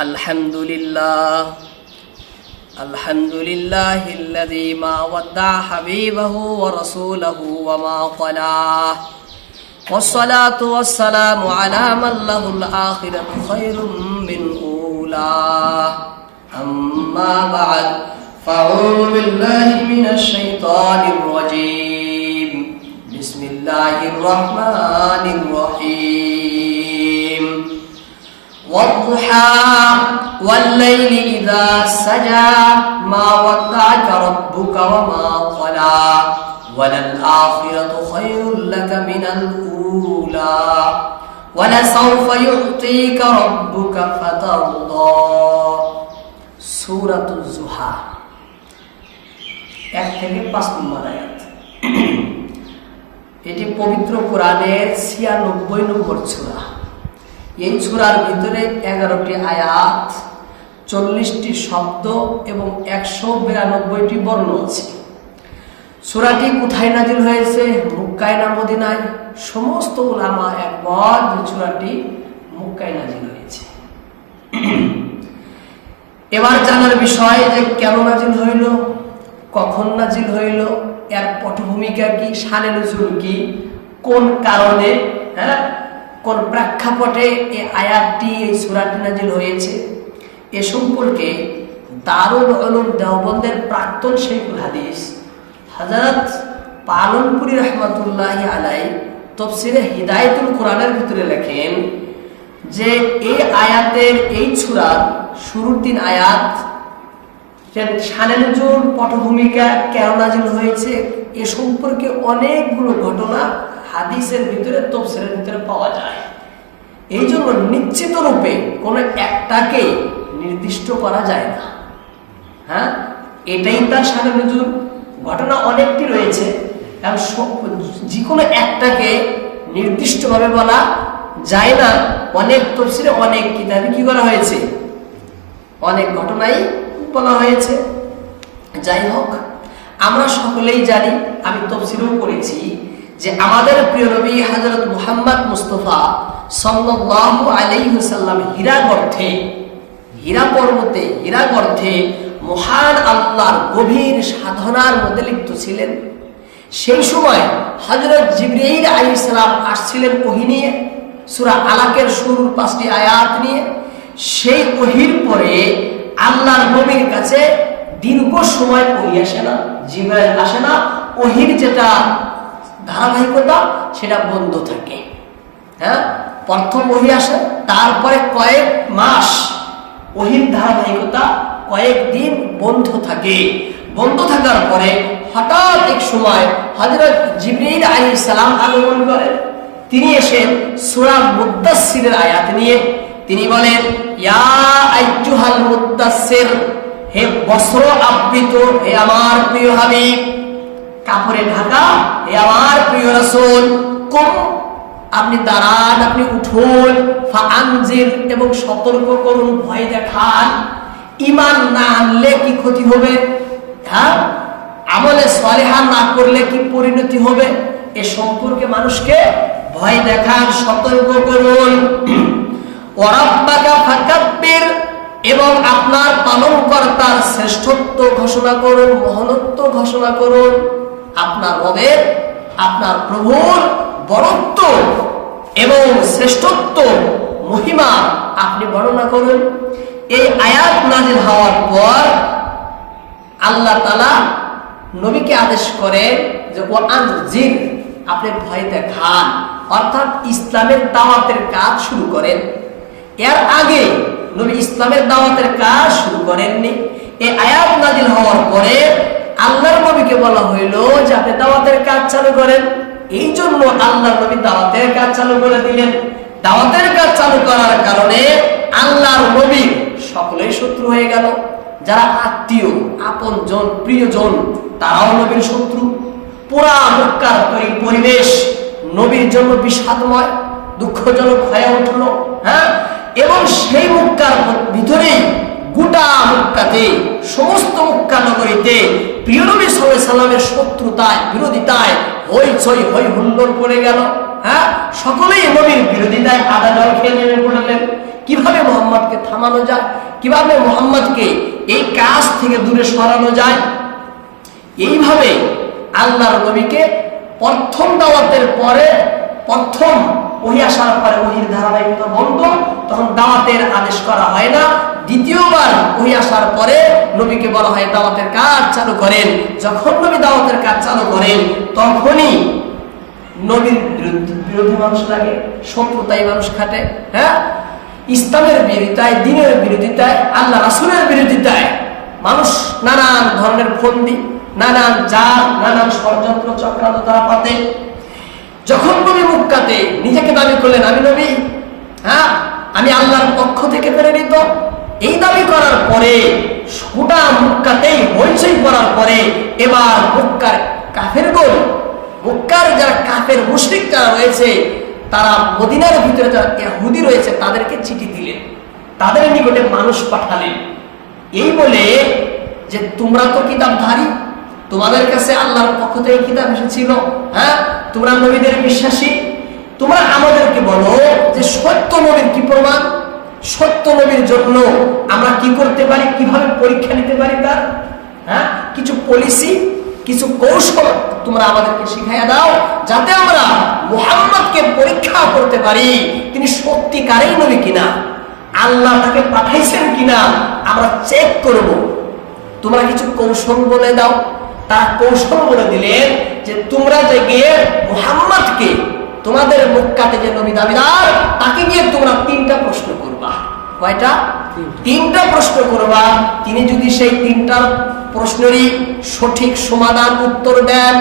الحمد لله الحمد لله الذي ما ودع حبيبه ورسوله وما قلاه والصلاة والسلام على من له الآخرة خير من أولاه أما بعد فأعوذ بالله من الشيطان الرجيم بسم الله الرحمن الرحيم والضحى والليل إذا سجى ما ودعك ربك وما قلى وللآخرة خير لك من الأولى ولسوف يعطيك ربك فترضى سورة الزحى এক থেকে পাঁচ নম্বর আয়াত এটি পবিত্র কোরআনের ছিয়ানব্বই নম্বর ছোড়া এই ছোড়ার ভিতরে এগারোটি আয়াত, চল্লিশটি শব্দ এবং একশো বিরানব্বইটি বর্ণ আছে। সুরাটি কোথায় নাজিল হয়েছে? মুক্কায় না মদিনায়? সমস্ত উলামা একমত যে সুরাটি মুক্কায় নাজিল হয়েছে। এবার জানার বিষয় যে কেন নাজিল হইল, কখন নাজিল হইল, এর পটভূমিকা কি সানে নজরুল কি, কোন কারণে হ্যাঁ? কোন প্রেক্ষাপটে এই আয়াতটি, এই সুরাটি নাজিল হয়েছে? এ সম্পর্কে দারুল আলম দেওবন্দের প্রাক্তন শেখুল হাদিস হজরত পালনপুরি রহমতুল্লাহ আলাই তফসিরে হিদায়তুল কোরআনের ভিতরে লেখেন যে এই আয়াতের এই ছুরার শুরুর তিন আয়াত সানে নজরুল পটভূমিকা কেন নাজিল হয়েছে এ সম্পর্কে অনেকগুলো ঘটনা হাদিসের ভিতরে, তফসিলের ভিতরে পাওয়া যায়। এই জন্য নিশ্চিত রূপে কোনো একটাকে নির্দিষ্ট করা যায় না। হ্যাঁ? এটাই তার সানে নজরুল। ঘটনা অনেকটি রয়েছে। যে কোনো একটাকে নির্দিষ্টভাবে বলা যায় না। অনেক তফসিলে অনেক কিতাবে কি করা হয়েছে? অনেক ঘটনাই বলা হয়েছে। যাই হোক, আমরা সকলেই জানি, আমি তফসিলও করেছি যে আমাদের প্রিয় নবী হজরত মুহাম্মদ মুস্তফা সাল্লাল্লাহু আলাইহি সাল্লাম হীরা গর্থে হীরা পর্বতে, হীরা গর্থে মহান আল্লাহর গভীর সাধনার মধ্যে লিপ্ত ছিলেন। সেই সময় হজরত জিব্রাইল আলাইহিস সালাম আসছিলেন ওহি নিয়ে, সূরা আলাকের শুরুর পাঁচটি আয়াত নিয়ে। সেই ওহির পরে আল্লাহর নবীর কাছে দীর্ঘ সময় ওহি আসে না, জিব্রাইল আসে না। ওহির যেটা ধারাবাহিকতা, সেটা বন্ধ থাকে। হ্যাঁ? প্রথম ওহি আসে, তারপরে কয়েক মাস ওহির ধারাবাহিকতা কয়েকদিন বন্ধ থাকে। বন্ধ থাকার পরে হঠাৎ এক সময় হজরত জিবরিল আলী সালাম আগমন করেন তিনি এসেন সুরা মুদাসিরের আয়াত নিয়ে তিনি বলেন, ইয়া মুদাসসির, হে বস্ত্র আবৃত, হে আমার প্রিয় হাবিব কাপড়ে ঢাকা, হে আমার প্রিয় রাসূল, কুম, আপনি দাঁড়ান, আপনি উঠুন, ফাআনজির এবং সতর্ক করুন, ভয় দেখান। ইমান না আনলে কি ক্ষতি হবে? হ্যাঁ? আমলে সলেহা না করলে কি পরিণতি হবে? এ সম্পর্কে মানুষকে ভয় দেখান, সতর্ক করুন। এবং আপনার পালনকর্তার শ্রেষ্ঠত্ব ঘোষণা করুন মহনত্ব ঘোষণা করুন। আপনার রবের, আপনার প্রভুর বরত্ব এবং শ্রেষ্ঠত্ব, মহিমা আপনি বর্ণনা করুন। এই আয়াত নাজিল হওয়ার পর আল্লাহ তালা নবীকে আদেশ করে যে, ও আনজির আপনি ভয় দেখান অর্থাৎ ইসলামের দাওয়াতের কাজ শুরু করেন। এর আগে নবী ইসলামের দাওয়াতের কাজ শুরু করেননি। এই আয়াত নাজিল হওয়ার পরে আল্লাহর নবীকে বলা হইল যে আপনি দাওয়াতের কাজ চালু করেন। এই জন্য আল্লাহ নবী দাওয়াতের কাজ চালু করে দিলেন। দাওয়াতের কাজ চালু করার কারণে আল্লাহর নবী সকলেই শত্রু হয়ে গেল। যারা আত্মীয় আপন জন প্রিয়জন, তারাও নবীর শত্রু। পুরা মক্কার পরিবেশ নবীর জন্য বিষাদময়, দুঃখজনক হয়ে উঠল হ্যাঁ? এবং সেই মক্কার ভিতরেই গোটা মক্কাতে সমস্ত মক্কা নগরীতে প্রিয় নবী সাল্লাল্লাহু সাল্লামের শত্রুতায়, বিরোধিতায় হইচই হই হুল্লোড় পড়ে গেল। হ্যাঁ? সকলেই নবীর বিরোধিতায় আদা জল খেয়ে নেমে পড়লেন। কীভাবে মোহাম্মদকে থামানো যায়? কীভাবে মোহাম্মদকে এই কাজ থেকে দূরে সরানো যায়? এইভাবে আল্লাহর নবীকে প্রথম দাওয়াতের পরে প্রথম ওহি আসার পরে ওহির ধারাবাহিকতা বন্ধ, তখন দাওয়াতের আদেশ করা হয় না। দ্বিতীয়বার ওহি আসার পরে নবীকে বলা হয়, দাওয়াতের কাজ চালু করেন। যখন নবী দাওয়াতের কাজ চালু করেন, তখনই নবীর বিরোধী মানুষ লাগে শত্রুতাই মানুষ খাটে হ্যাঁ? ইসলামের বিরোধিতায়, দিনের বিরোধিতায়, আল্লাহ রাসুলের বিরোধিতায় মানুষ নানান ধরনের ফন্দি, নানান জাল, নানান ষড়যন্ত্র চক্রান্ত তারা পাতে। যখন নবী মুক্কাতে নিজেকে দাবি করলেন আমি নবী। হ্যাঁ আমি আল্লাহর পক্ষ থেকে প্রেরিত এই দাবি করার পরে, গোটা মুক্কাতেই হইচই করার পরে, এবার মুক্কার কাফের গোল। মক্কার যারা কাফের মুশরিক যারা রয়েছে, তারা মদিনার ভিতরে যারা ইহুদি রয়েছে, তাদেরকে চিঠি দিলেন। তাদের নিকটে মানুষ পাঠালেন। এই বলে যে, তোমরা তো কিতাবধারী তোমাদের কাছে আল্লাহর পক্ষ থেকে কিতাব এসেছিল হ্যাঁ? তোমরা নবীদের বিশ্বাসী? তোমরা আমাদেরকে বলো যে সত্য নবীর কি প্রমাণ? সত্য নবীর জন্য আমরা কি করতে পারি? কীভাবে পরীক্ষা নিতে পারি তার? হ্যাঁ? কিছু পলিসি কিছু কৌশল তোমরা আমাদেরকে শিখাইয়া দাও, যাতে আমরা মোহাম্মদকে পরীক্ষা করতে পারি তিনি সত্যিকারেই নবী কিনা, আল্লাহ তাকে পাঠাইছেন কিনা, আমরা চেক করব। তোমরা কিছু কৌশল বলে দাও। তারা কৌশল বলে দিলেন যে তোমরা যে গিয়ে মোহাম্মদকে তোমাদের মক্কাতে যে নবী দাবিদার তাকে গিয়ে তোমরা তিনটা প্রশ্ন করবা। কয়টা? তিনটা। প্রশ্ন করবা। তিনি যদি সেই তিনটা প্রশ্নেরই সঠিক সমাধান উত্তর দেন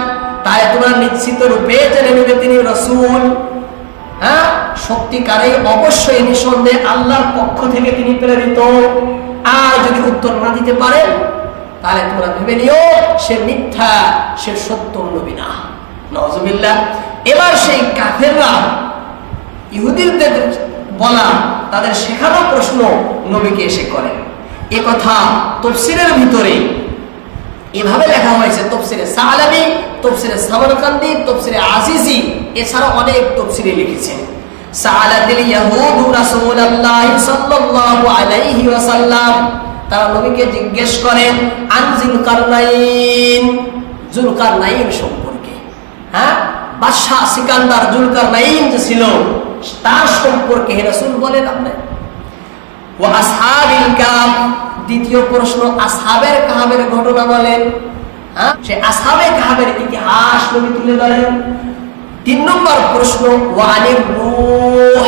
তাই তোমরা নিশ্চিত রূপে জেনে নেবে তিনি রসুল। হ্যাঁ? সত্যিকারে অবশ্যই নিঃসন্দেহে আল্লাহর পক্ষ থেকে তিনি প্রেরিত। আর যদি উত্তর না দিতে পারেন তাহলে তোমরা ভেবে নিও, সে মিথ্যা, সে সত্য নবী না। নজবিল্লা এবার সেই কাফেররা, ইহুদিদের বলা, তাদের শেখানো প্রশ্ন নবীকে এসে করেন এ কথা তফসিরের ভিতরে এভাবে লেখা হয়েছে তফসিরে সাহালাবি তফসিরে সামরকান্দি তফসিরে আজিজি, এছাড়া অনেক তফসিরে লিখেছেন সাহালাতিল ইয়াহুদ রাসূলুল্লাহ সাল্লাল্লাহু আলাইহি ওয়াসাল্লাম। তারা নবীকে জিজ্ঞেস করেন আনজিল কারনাইন, জুলকারনাইন সম্পর্কে। হ্যাঁ? বাদশাহ সিকান্দার জুলকারনাইন যে ছিল, তার সম্পর্কে হে রাসূল বলেন আপনি। ও আসহাবিল কাম দ্বিতীয় প্রশ্ন, আসহাবের কাহাবের ঘটনা বলেন। হ্যাঁ? সে আসহাবে কাহাবের ইতিহাস নবী তুলে ধরেন। তিন নম্বর প্রশ্ন ওয়ানির রূহ।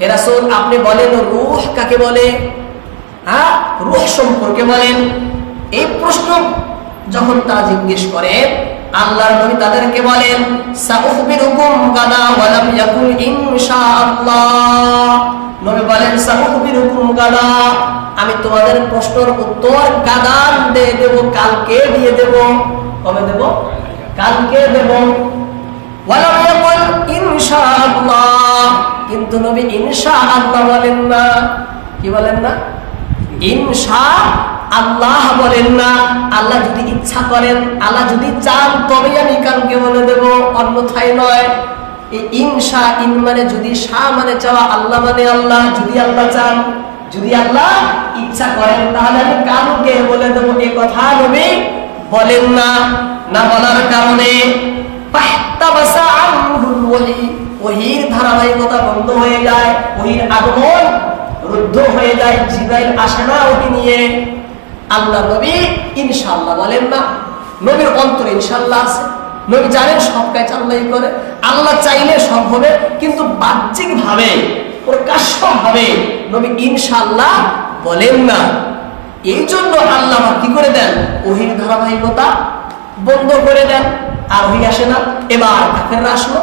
হে রাসূল, আপনি বলেন রূহ কাকে বলে? হ্যাঁ রূহ সম্পর্কে বলেন। এই প্রশ্ন যখন তারা জিজ্ঞেস করে, আল্লাহর নবী তাদেরকে বলেন, সাউখবিরুকুম গাদা ওয়ালাম ইয়াকুল ইনশাআল্লাহ। নবী বলেন, সাউখবিরুকুম গাদা আমি তোমাদের প্রশ্নের উত্তর গাদান দিয়ে দেব, কালকে দিয়ে দেব। কবে দেব? কালকে দেব। ওয়ালাম ইয়াকুল ইনশাআল্লাহ। কিন্তু নবী ইনশাআল্লাহ বলেন না। কি বলেন না? ইনশা, আল্লাহ বলেন না। আল্লাহ যদি ইচ্ছা করেন, আল্লাহ যদি চান, তবেই আমি কালকে বলে দেব, অন্যথায় নয়। এই ইনশা, ইন মানে যদি শাহ মানে চাওয়া, আল্লাহ মানে আল্লাহ। যদি আল্লাহ চান, যদি আল্লাহ ইচ্ছা করেন, তাহলে আমি কালকে বলে দেবো। এ কথা নবী বলেন না না বলার কারণে। ওহির ধারাবাহিকতা বন্ধ হয়ে যায়, ওহির আগমন রুদ্ধ হয়ে যায়, জিব্রাইল আসে না ওকে নিয়ে। আল্লাহ নবী ইনশাল্লাহ বলেন না। নবীর অন্তরে ইনশাল্লাহ আছে। নবী জানেন সব কাজ আল্লাহই করে। আল্লাহ চাইলে সব হবে, কিন্তু বাহ্যিক ভাবে প্রকাশ্য ভাবে নবী ইনশাল্লাহ বলেন না। এই জন্য আল্লাহ কি করে দেন? ওহির ধারাবাহিকতা বন্ধ করে দেন। আর ওহি আসে না। এবার কাফেররা আসলো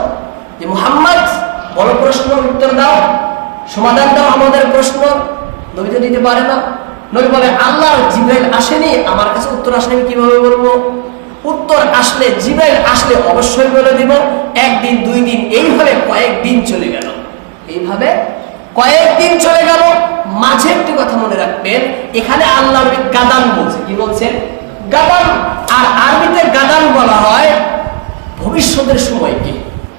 যে, মুহাম্মদ, বড় প্রশ্ন উত্তর দাও। সমাধান দাও আমাদের প্রশ্ন। নবী তো দিতে পারে না। নবী বলে আল্লাহ জিব্রাইল আসেনি, আমার কাছে উত্তর আসলে আমি কীভাবে বলব? উত্তর আসলে, জিব্রাইল আসলে অবশ্যই বলে দিব, একদিন, দুই দিন, এইভাবে কয়েকদিন চলে গেল। এইভাবে কয়েকদিন চলে গেল। মাঝে একটি কথা মনে রাখবেন, এখানে আল্লাহ গাদান বলছে। কি বলছে? গাদান। আর আরবিতে গাদান বলা হয় ভবিষ্যতের সময়কে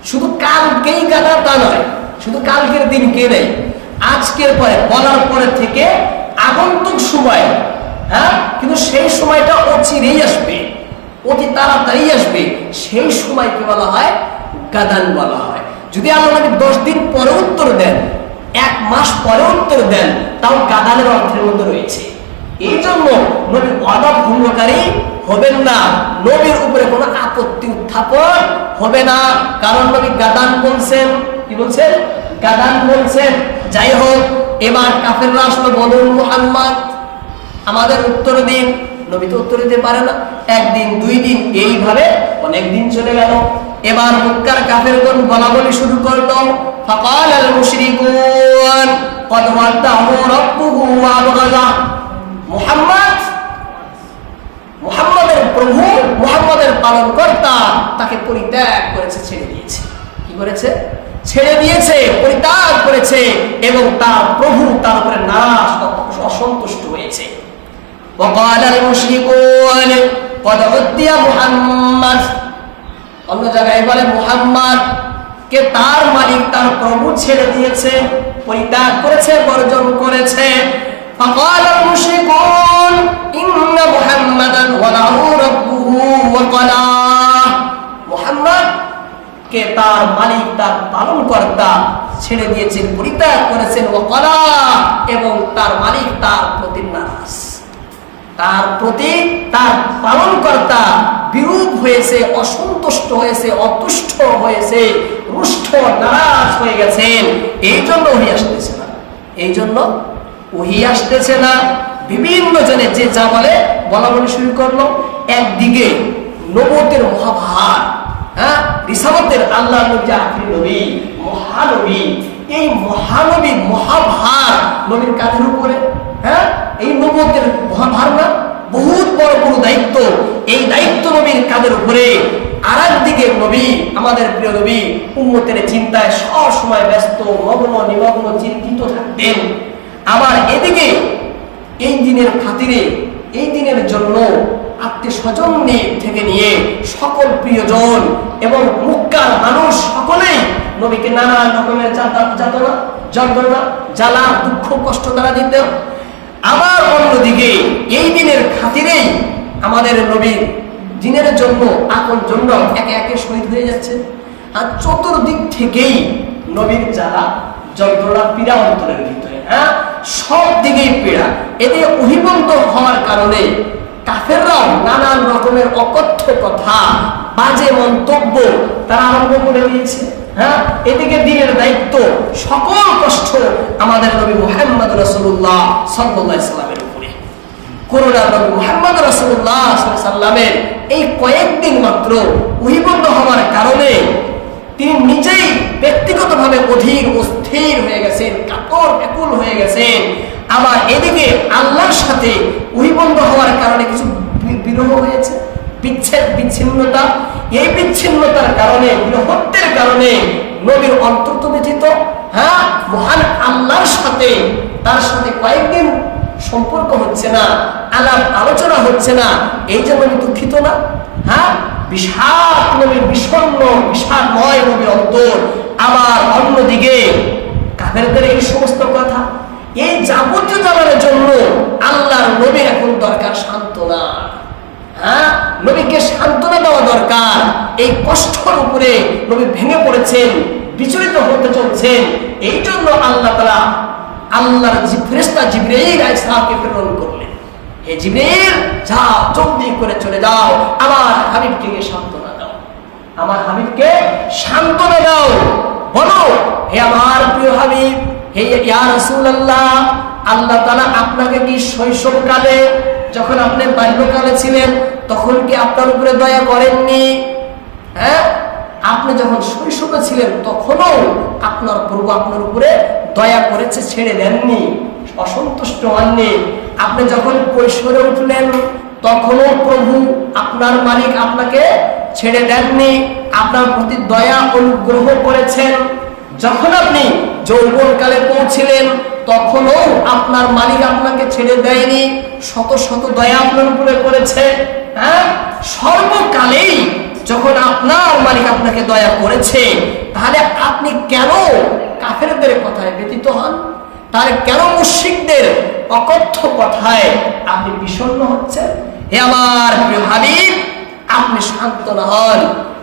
শুধু কালকেই গাদা তা নয়। শুধু কালকের দিন কে নেই? আজকের পরে, বলার পরে থেকে আগন্তুক সময় হ্যাঁ? কিন্তু সেই সময়টা অচিরেই আসবে, অতি তাড়াতাড়ি আসবে। সেই সময়কে বলা হয়? গাদান বলা হয়। যদি আল্লাহ নবী দশ দিন পরে উত্তর দেন, এক মাস পরে উত্তর দেন, তাও গাদানের অর্থের মধ্যে রয়েছে। এই জন্য নবী ওয়াদা ভঙ্গকারী হবেন না। নবীর উপরে কোনো আপত্তি উত্থাপন হবে না। কারণ নবী গাদান বলছেন কি বলছেন? কাদান বলছেন। যাই হোক, এবার কাফের রাষ্ট্র বলুন, মুহাম্মদ, আমাদের উত্তর দিন। নবী তো উত্তর দিতে পারে না। একদিন, দুই দিন, এইভাবে অনেক দিন চলে গেল। এবার মুক্কার কাফের কোন বলা বলি শুরু করল, ফাকাল আল মুশরিকুন, কদ ওয়াদাহু রাব্বুহু ওয়া আবগাদা। মুহাম্মদ, মুহাম্মদের প্রভু, মুহাম্মদের পালনকর্তা তাকে পরিত্যাগ করেছে, ছেড়ে দিয়েছে। কি করেছে? ছেড়ে দিয়েছে, পরিত্যাগ করেছে এবং তার প্রভু তার উপরে নারাজ অসন্তুষ্ট হয়েছে। অন্য জায়গায় বলে মুহাম্মদ কে তার মালিক, তার প্রভু ছেড়ে দিয়েছে, পরিত্যাগ করেছে, বর্জন করেছে। ফকাল মুশরিকুন ইন্না মুহাম্মাদান ওয়া তার মালিক, তার পালন কর্তা ছেড়ে দিয়েছেন, পরিত্যাগ করেছেন, ওয়াকালা, এবং তার মালিক তার প্রতি নারাজ। তার প্রতি, তার পালন কর্তা বিরূপ হয়েছে, অসন্তুষ্ট হয়েছে, অতুষ্ট হয়েছে, রুষ্ট, নারাজ হয়ে গেছেন। এই জন্য ওহি আসতেছে না। এই জন্য ওহি আসতেছে না। বিভিন্ন জনে যে যা বলে, বলা বলি শুরু করল, একদিকে নবতের মহাভার হ্যাঁ? রিসামতের আল্লাহ নবী আখির নবী, মহানবী। এই মহানবী মহাভার নবীর কাঁধের উপরে হ্যাঁ? এই নবতের মহাভার না বহুত বড় বড় দায়িত্ব। এই দায়িত্ব নবীর কাঁধের উপরে। আর দিকে নবী, আমাদের প্রিয় নবী, উম্মতের চিন্তায় সব সময় ব্যস্ত, মগ্ন, নিমগ্ন, চিন্তিত থাকতেন। আবার এদিকে, এই দিনের খাতিরে, এই দিনের জন্য আত্মীয় স্বজন থেকে নিয়ে সকল প্রিয়জন এবং মুক্কার মানুষ সকলেই নবীকে নানা রকমের যাতা- যাতনা যন্ত্রণা, জ্বালা, দুঃখ, কষ্ট দ্বারা দিত। আবার অন্যদিকে এই দিনের খাতিরেই আমাদের নবীর দিনের জন্য, আপন জন্য একে একে শহীদ হয়ে যাচ্ছে। আর চতুর্দিক থেকেই নবীর জ্বালা, যন্ত্রণা পীড়া অন্তরের ভিতরে হ্যাঁ? সব দিকেই পীড়া। এতে অভিবন্ত হওয়ার কারণে কাফেররাও নানান রকমের অকথ্য কথা, বাজে মন্তব্য তারা আরম্ভ করে দিয়েছে। হ্যাঁ? এদিকে দিনের দায়িত্ব সকল কষ্ট আমাদের নবী মোহাম্মদ রসুল্লাহ সাল্লাহ ইসলামের উপরে। করোনা নবী মোহাম্মদ রসুল্লাহ সাল্লামের এই কয়েকদিন মাত্র উহিবদ্ধ হওয়ার কারণে তিনি নিজেই ব্যক্তিগতভাবে অধীর অস্থির হয়ে গেছেন, কাতর, ব্যাকুল হয়ে গেছেন। আবার এদিকে আল্লাহর সাথে উহিবন্ধ হওয়ার কারণে কিছু বিরহ হয়েছে, বিচ্ছেদ, বিচ্ছিন্নতা। এই বিচ্ছিন্নতার কারণে, বিরহত্বের কারণে নবীর অন্তর্ত ব্যথিত হ্যাঁ মহান আল্লাহর সাথে, তার সাথে কয়েকদিন সম্পর্ক হচ্ছে না, আলাপ আলোচনা হচ্ছে না, এই জন্য আমি দুঃখিত না। হ্যাঁ বিশাল নবীর বিষণ্ণ বিশালময় নবীর অন্তর। আবার অন্যদিকে কাফেরদের এই সমস্ত কথা এই যাবতীয় জানার জন্য আল্লাহর নবীর এখন দরকার সান্ত্বনা। হ্যাঁ? নবীকে সান্ত্বনা দেওয়া দরকার। এই কষ্টের উপরে নবী ভেঙে পড়েছেন, বিচলিত হতে চলছেন। এই জন্য আল্লাহ তালা আল্লাহর ফেরেস্তা জিব্রাইল আলাইহিসসালামকে প্রেরণ করলেন। হে জিব্রাইল যাও জলদি করে চলে যাও, আমার হাবিবকে সান্ত্বনা দাও। আমার হাবিবকে সান্ত্বনা দাও। বলো, হে আমার প্রিয় হাবিব আল্লাহ তাআলা আপনাকে কি শৈশবকালে, যখন আপনি বাল্যকালে ছিলেন, তখন কি আপনার উপরে দয়া করেননি? হ্যাঁ? আপনি যখন শৈশবে ছিলেন, তখনও আপনার প্রভু আপনার উপরে দয়া করেছে, ছেড়ে দেননি, অসন্তুষ্ট হননি। আপনি যখন কৈশোরে উঠলেন, তখনও প্রভু আপনার মালিক আপনাকে ছেড়ে দেননি। আপনার প্রতি দয়া অনুগ্রহ করেছেন। যখন আপনি যৌবনকালে পৌঁছিলেন, তখনও আপনার মালিক আপনাকে ছেড়ে দেয়নি। শত শত দয়া আপনার উপরে করেছে হ্যাঁ? সর্বকালেই যখন আপনার মালিক আপনাকে দয়া করেছে, তাহলে আপনি কেন কাফেরদের কথায় ব্যতীত হন? তাহলে কেন মুশিকদের অকথ্য কথায় আপনি বিষণ্ণ হচ্ছেন? হে আমার প্রিয় হাবিব, আপনি শান্ত না হন,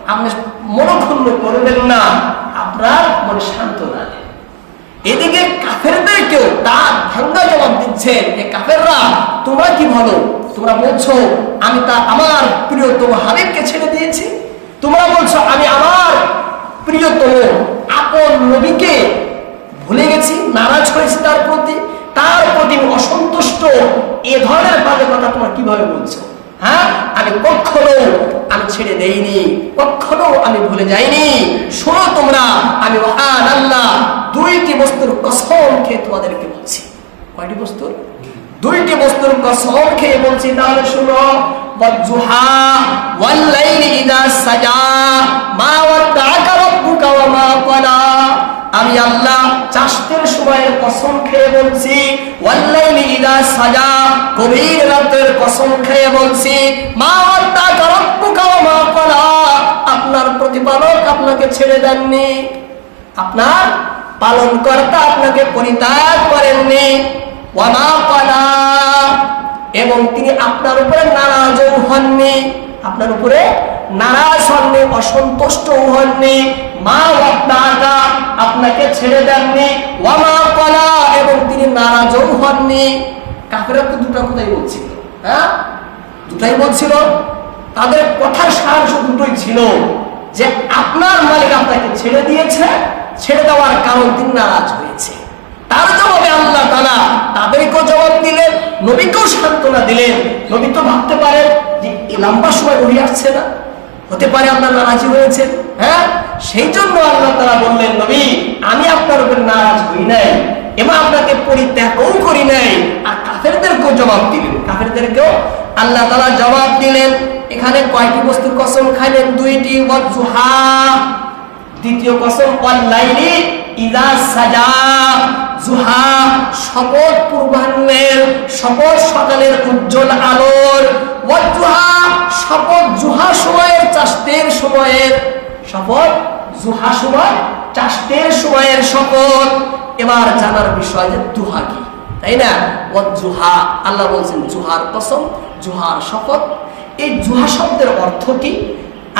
আপনি মনোক্ষুণ্ণ করবেন না। আপনার মনে সান্ত্বনা নেই। এদিকে কাফেরদেরকেও তার ভাঙ্গা জবাব দিচ্ছেন যে কাফেররা, তোমরা কি বলো তোমরা বলছো, আমি তা আমার প্রিয়তম হাবিবকে ছেড়ে দিয়েছি। তোমরা বলছো, আমি আমার প্রিয়তম আপন নবীকে ভুলে গেছি, নারাজ হয়েছি তার প্রতি। তার প্রতি অসন্তুষ্ট এ ধরনের বাজে কথা তোমরা কীভাবে বলছো? হ্যাঁ? আমি কখনো আমি ছেড়ে দেইনি, কখনো আমি ভুলে যাইনি। শোনো তোমরা, আমি আল্লাহ, দুইটি বস্তুর কসম খেয়ে তোমাদেরকে বলছি। কয়টি বস্তুর দুইটি বস্তুর কসম খেয়ে বলছি, তাহলে শুনো বজ্জুহা ওয়াল্লাইলি ইদা সাজা, মা ওয়াদ্দাআকা রাব্বুকা ওয়া মা ক্বালা আমি আল্লাহ চাষতের সময়ের কসম খেয়ে বলছি, ওয়াল্লাইলি সাজা, গভীর রাতের কসম খেয়ে বলছি, মা ক্বালা আপনার প্রতিপালক আপনাকে ছেড়ে দেননি, আপনার পালনকর্তা আপনাকে পরিত্যাগ করেননি এবং তিনি আপনার উপরে নারাজ হননি, আপনার উপরে নারাজ হননি অসন্তুষ্ট হননি। মা আপনাকা আপনাকে ছেড়ে দেননি। ওয়ামা কলা এবং তিনি নারাজও হননি। কাফেরা তো দুটো কথাই বলছিল হ্যাঁ? দুটাই বলছিল, তাদের কথার সারাংশ দুটোই ছিল যে আপনার মালিক আপনাকে ছেড়ে দিয়েছে, ছেড়ে দেওয়ার কারণ তিনি নারাজ হয়েছে। তার জবাবে আল্লাহ তালা তাদেরকেও জবাব দিলেন, নবীকেও সান্ত্বনা দিলেন। নবী তো ভাবতে পারেন যে এই লম্বা সময় রহি আসছে না। হতে পারে আপনার নারাজি হয়েছে হ্যাঁ? সেই জন্য আল্লাহ তারা বললেন, নবী, আমি আপনার উপর নারাজ হই নাই এবং আপনাকে পরিত্যাগও করি নাই। আর কাফেরদেরকেও জবাব দিলেন। কাফেরদেরকেও আল্লাহ তালা জবাব দিলেন, এখানে কয়টি বস্তু কসম খাইলেন? দুইটি দ্বিতীয় কসম অনলাইনে ইদা সাজা। জুহা, শপথ পূর্বাহ্নের শপথ সকালের উজ্জ্বল আলোর ওয়াজুহা শপথ জুহা সময়ের চাষতের সময়ের শপথ, জুহা সময় চাষতের সময়ের শপথ। এবার জানার বিষয় যে দুহা কি, তাই না? ও জুহা, আল্লাহ বলছেন জুহার কসম, জুহার শপথ। এই জুহা শব্দের অর্থ কি?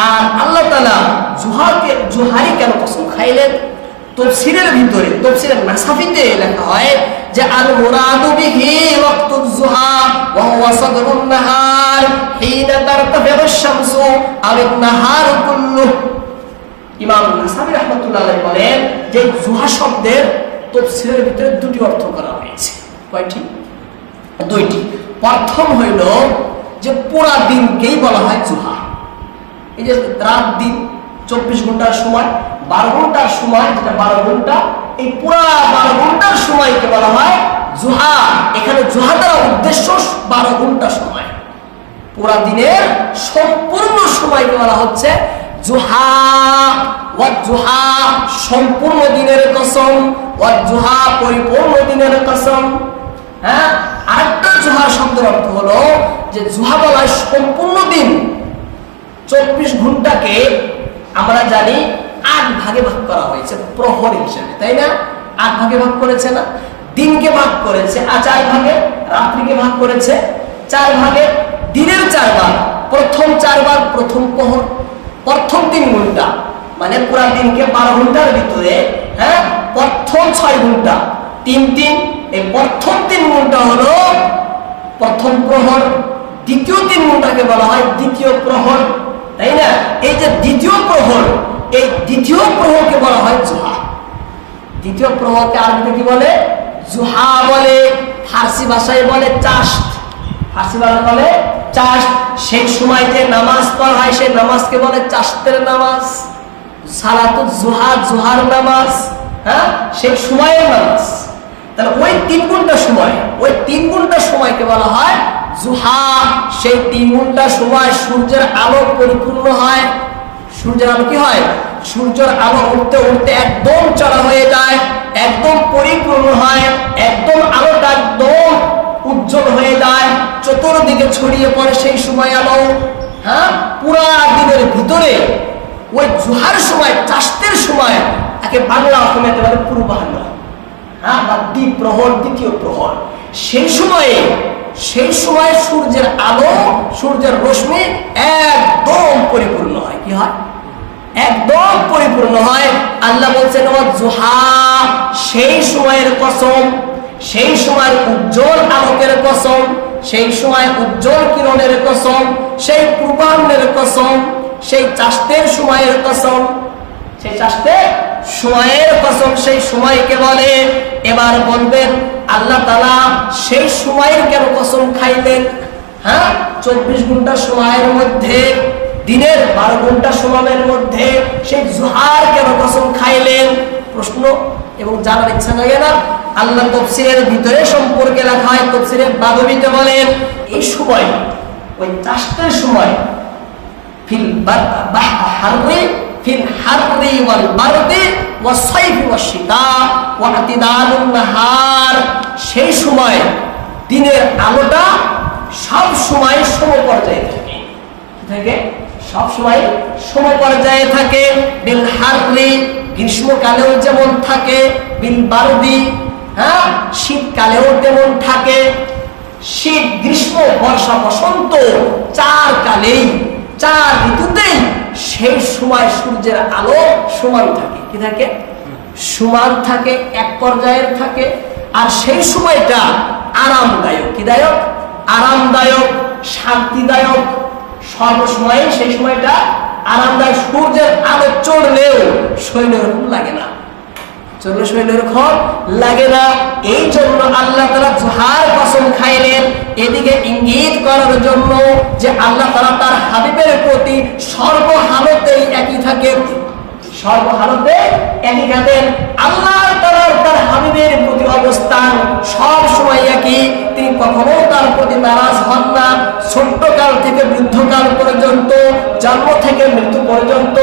আর আল্লাহ তালা জুহাকে জুহারি কেন কসম খাইলেন? তফসিরের ভিতরে, তফসিরের নাসাফিতে লেখা হয় যে আল মুরাদু বিহি ওয়াক্তু জুহা ওয়া হুয়া সাদরুন নাহার, হিনা তারতাফিউ শামসু আও নাহার কুল্লু ইমাম নাসাবি রাহমাতুল্লাহ আলাইহি বলেন যে, জুহা শব্দের তফসিরের ভিতরে দুটি অর্থ করা হয়েছে। কয়টি? দুইটি। প্রথম হইল যে, পুরা দিনকেই বলা হয় জুহা। এই যে, রাত দিন, চব্বিশ ঘণ্টার সময় বারো ঘণ্টার সময়, যেটা বারো ঘণ্টা, এই পুরা বারো ঘণ্টার সময়কে বলা হয় জুহা এখানে জুহা দ্বারা উদ্দেশ্য বারো ঘণ্টা সময়। পুরা দিনের সম্পূর্ণ সময়কে বলা হচ্ছে জুহা ওয়া জুহা সম্পূর্ণ দিনের কসম। জুহা পরিপূর্ণ দিনের কসম। হ্যাঁ? আরেকটা জুহা শব্দের অর্থ হলো যে জুহা বলা সম্পূর্ণ দিন। চব্বিশ ঘন্টাকে আমরা জানি আট ভাগে ভাগ করা হয়েছে, প্রহর হিসাবে, তাই না? আট ভাগে ভাগ করেছে না? দিনকে ভাগ করেছে, আর চার ভাগে রাত্রিকে ভাগ করেছে। চার ভাগে দিনের চার ভাগ, প্রথম চার ভাগ, প্রথম প্রহর, প্রথম তিন ঘণ্টা। মানে পুরা দিনকে বারো ঘণ্টার ভিতরে হ্যাঁ? প্রথম ছয় ঘণ্টা। তিন তিন, এই প্রথম তিন ঘণ্টা হলো প্রথম প্রহর, দ্বিতীয় তিন ঘন্টাকে বলা হয় দ্বিতীয় প্রহর, তাই না? এই যে দ্বিতীয় প্রহর এই দ্বিতীয় প্রহরকে বলা হয় জুহা। দ্বিতীয় প্রহরকে আরবিতে কি বলে? জুহা বলে, ফার্সি ভাষায় বলে চাষ ফার্সি ভাষায় বলে চাষ সেই সময় যে নামাজ পড়া হয়, সেই নামাজকে বলে চাষতের নামাজ। সালাতু জুহা, জুহার নামাজ হ্যাঁ? সেই সময়ের নামাজ। তাহলে ওই তিন ঘণ্টা সময়, ওই তিন ঘণ্টা সময়কে বলা হয় জুহা। সেই তিন ঘণ্টা সময় সূর্যের আলো পরিপূর্ণ হয় সূর্যের আলো কি হয়? সূর্যের আলো উঠতে উঠতে একদম চড়া হয়ে যায়, একদম পরিপূর্ণ হয়, একদম আলোটা একদম উজ্জ্বল হয়ে যায়, চতুর্দিকে ছড়িয়ে পড়ে সেই সময় আলো। হ্যাঁ? পুরা দিনের ভিতরে ওই জোহার সময় চাষতের সময় একে বাংলা অসমে বলে পূর্বাহ্ন। হ্যাঁ? বা দ্বিপ্রহর, দ্বিতীয় প্রহর। সেই সময়ে, সেই সময় সূর্যের আলো, সূর্যের রশ্মি একদম পরিপূর্ণ হয়। কি হয়? একদম পরিপূর্ণ হয়। আল্লাহ বলছেন জোহা, সেই সময়ের কসম, সেই সময়ের উজ্জ্বল আলোকের কসম, সেই সময় উজ্জ্বল কিরণের কসম, সেই পূর্বাহ্নের কসম, সেই চাষের সময়ের কসম, সেই চাষতে সময়ের কসম, সেই সময়কে বলে। এবার বলবেন, আল্লাহ তালা সেই সময়ের কেন কসম খাইলেন? হ্যাঁ? চব্বিশ ঘণ্টা সময়ের মধ্যে দিনের বারো ঘণ্টা সময়ের মধ্যে সেই জুহার কেন কসম খাইলেন? প্রশ্ন। এবং জানার ইচ্ছা লাগে না। আল্লাহ তফসিরের ভিতরে সম্পর্কে লেখা হয় তফসিরের বাদবিতে বলেন, এই সময়, ওই চাষের সময়, ফিল হাররি ফিল হাররি ওয়াল বারদি ওয়াস সাইফি ওয়াস শীতা ওয়া আতিদালুন নাহার। সেই সময়, দিনের আলোটা সব সময় সমপর্যায়ে থাকে। থাকে? সব সময় পর্যায়ে থাকে বিল হাররি গ্রীষ্মকালেও যেমন থাকে বিল বারদি হ্যাঁ শীতকালেও তেমন থাকে। শীত, গ্রীষ্ম, বর্ষা, বসন্ত, চার কালেই, চার ঋতুতেই সেই সময় সূর্যের আলো সমান থাকে। কি থাকে? সমান থাকে, এক পর্যায়ের থাকে। আর সেই সময়টা আরামদায়ক। কি দায়ক? আরামদায়ক, শান্তিদায়ক সর্বসময় সেই সময়টা আরামদায়ক সূর্যের আলো চড়লেও এরকম লাগে না। চলবে মিনিটের খর লাগে না। এই জন্য আল্লাহ তালা জোহার কসম খাইলেন। এদিকে ইঙ্গিত করার জন্য যে আল্লাহ তালা তার হাবিবের প্রতি সর্বহালতেই একই থাকে সর্বভারতে একই খাতের আল্লাহ তালার তার হাবিবের প্রতি অবস্থান সব সময় একই। তিনি কখনো তার প্রতি নারাজ হন না। ছোট্টকাল থেকে বৃদ্ধকাল পর্যন্ত, জন্ম থেকে মৃত্যু পর্যন্ত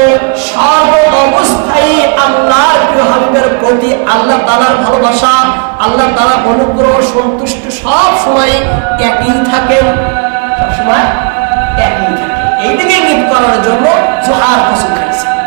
সর্ব অবস্থায় আল্লাহর প্রিয় হাবিবের প্রতি আল্লাহ তালার ভালোবাসা, আল্লাহ তালা অনুগ্রহ, সন্তুষ্ট সব সময় একই থাকেন। সবসময় একই থাকে। এইদিকে গীত করার জন্য জোহার ফসল খাইছে